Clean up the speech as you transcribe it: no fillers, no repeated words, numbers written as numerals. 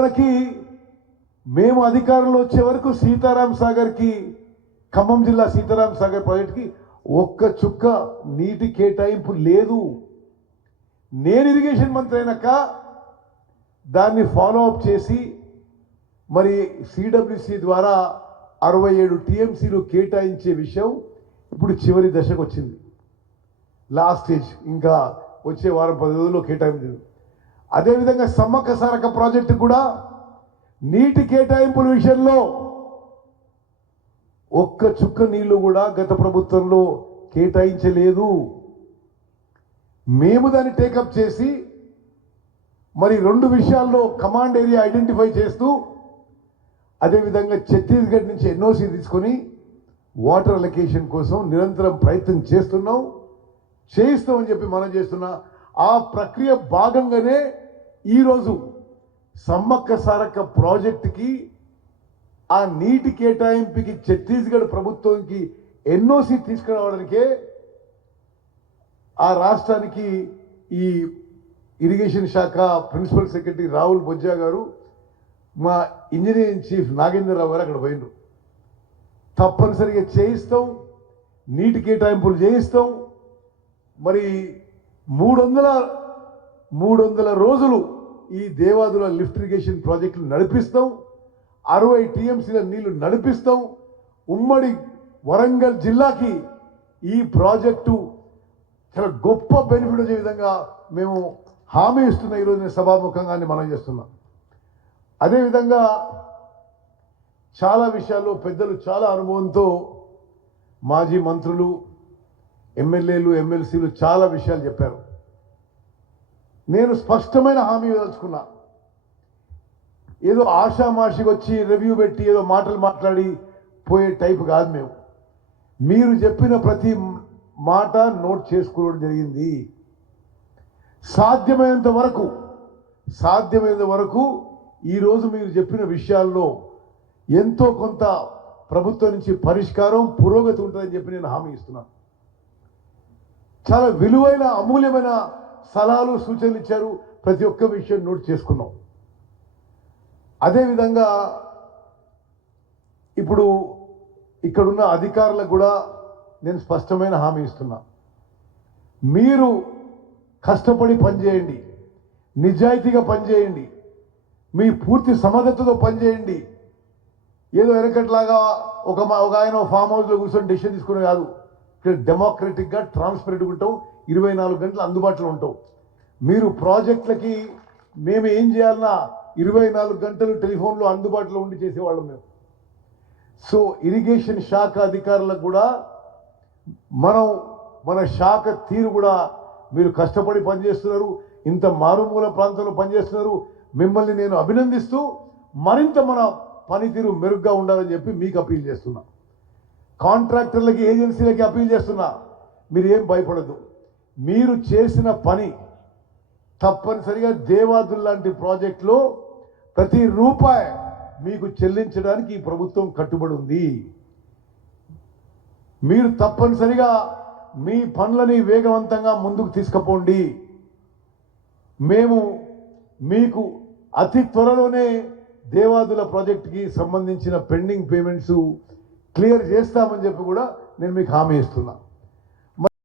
మనకి మేము అధికారంలో వచ్చే వరకు సీతారాం సాగర్ కి ఖమ్మం జిల్లా సీతారాం సాగర్ ప్రాజెక్ట్ కి ఒక్క చుక్క నీటి కేటాయింపు లేదు. నేను ఇరిగేషన్ మంత్రి అయినాక దాన్ని ఫాలో అప్ చేసి మరి సిడబ్ల్యూసి ద్వారా 67 టీఎంసీలు కేటాయించే విషయం ఇప్పుడు చివరి దశకు వచ్చింది. లాస్ట్ స్టేజ్, ఇంకా వచ్చే వారం 10 రోజుల్లో కేటాయింపు. అదేవిధంగా సమ్మక్క సారక్క ప్రాజెక్టు కూడా నీటి కేటాయింపుల విషయంలో ఒక్క చుక్క నీళ్లు కూడా గత ప్రభుత్వంలో కేటాయించలేదు. మేము దాన్ని టేకప్ చేసి మరి 2 విషయాల్లో కమాండ్ ఏరియా ఐడెంటిఫై చేస్తూ అదేవిధంగా ఛత్తీస్గఢ్ నుంచి ఎన్ఓసి తీసుకొని వాటర్ అలొకేషన్ కోసం నిరంతరం ప్రయత్నం చేయిస్తామని చెప్పి మనం చేస్తున్నా. ఆ ప్రక్రియ భాగంగానే ఈరోజు సమ్మక్క సారక్క ప్రాజెక్టుకి ఆ నీటి కేటాయింపుకి ఛత్తీస్గఢ్ ప్రభుత్వంకి ఎన్ఓసి తీసుకురావడానికే ఆ రాష్ట్రానికి ఈ ఇరిగేషన్ శాఖ ప్రిన్సిపల్ సెక్రటరీ రాహుల్ బొజ్జా గారు, మా ఇంజనీరింగ్ చీఫ్ నాగేంద్రరావు గారు అక్కడ పోయినారు. తప్పనిసరిగా చేయిస్తాం, నీటి కేటాయింపులు చేయిస్తాం. మరి 300 రోజులు ఈ దేవాదుల లిఫ్ట్ ఇరిగేషన్ ప్రాజెక్టులు నడిపిస్తాం. 60 టీఎంసీల నీళ్లు నడిపిస్తాం. ఉమ్మడి వరంగల్ జిల్లాకి ఈ ప్రాజెక్టు చాలా గొప్ప బెనిఫిట్ వచ్చే విధంగా మేము హామీ ఇస్తున్న ఈరోజు నేను సభాముఖంగా మనం చేస్తున్నాం. అదేవిధంగా చాలా విషయాల్లో పెద్దలు చాలా అనుభవంతో మాజీ మంత్రులు, ఎమ్మెల్యేలు, ఎమ్మెల్సీలు చాలా విషయాలు చెప్పారు. నేను స్పష్టమైన హామీ ఇవ్వదలుచుకున్నా. ఏదో ఆషామాషికి వచ్చి రివ్యూ పెట్టి ఏదో మాటలు మాట్లాడి పోయే టైప్ కాదు. మీరు చెప్పిన ప్రతి మాట నోట్ చేసుకోవడం జరిగింది. సాధ్యమైనంత వరకు ఈరోజు మీరు చెప్పిన విషయాల్లో ఎంతో కొంత ప్రభుత్వం నుంచి పరిష్కారం, పురోగతి ఉంటుందని చెప్పి నేను హామీ ఇస్తున్నాను. చాలా విలువైన, అమూల్యమైన సలహాలు, సూచనలు ఇచ్చారు. ప్రతి ఒక్క విషయం నోట్ చేసుకున్నాం. అదేవిధంగా ఇప్పుడు ఇక్కడున్న అధికారులకు కూడా నేను స్పష్టమైన హామీ ఇస్తున్నా. మీరు కష్టపడి పనిచేయండి, నిజాయితీగా పనిచేయండి, మీ పూర్తి సమర్థతతో పనిచేయండి. ఏదో వెనకట్లాగా ఒక ఆయన ఫామ్ హౌస్లో కూర్చొని డెసిషన్ తీసుకునే కాదు. ఇక్కడ డెమోక్రటిక్గా, ట్రాన్స్పరెంట్గా ఉంటాం. 24 గంటలు అందుబాటులో ఉంటాం. మీరు ప్రాజెక్టులకి మేము ఏం చేయాలన్నా 24 గంటలు టెలిఫోన్లో అందుబాటులో ఉండి చేసేవాళ్ళం మేము. సో ఇరిగేషన్ శాఖ అధికారులకు కూడా మన శాఖ తీరు కూడా మీరు కష్టపడి పనిచేస్తున్నారు. ఇంత మారుమూల ప్రాంతంలో పనిచేస్తున్నారు. మిమ్మల్ని నేను అభినందిస్తూ మరింత మన పనితీరు మెరుగ్గా ఉండాలని చెప్పి మీకు అప్పీల్ చేస్తున్నా. కాంట్రాక్టర్లకి, ఏజెన్సీలకి అప్పీల్ చేస్తున్నా. మీరు ఏం భయపడద్దు. మీరు చేసిన పని తప్పనిసరిగా దేవాదుల్ లాంటి ప్రాజెక్టులో ప్రతి రూపాయి మీకు చెల్లించడానికి ఈ ప్రభుత్వం కట్టుబడి ఉంది. మీరు తప్పనిసరిగా మీ పనులని వేగవంతంగా ముందుకు తీసుకుపోండి. మేము మీకు అతి త్వరలోనే దేవాదుల ప్రాజెక్టుకి సంబంధించిన పెండింగ్ పేమెంట్స్ క్లియర్ చేస్తామని చెప్పి కూడా నేను మీకు హామీ ఇస్తున్నా.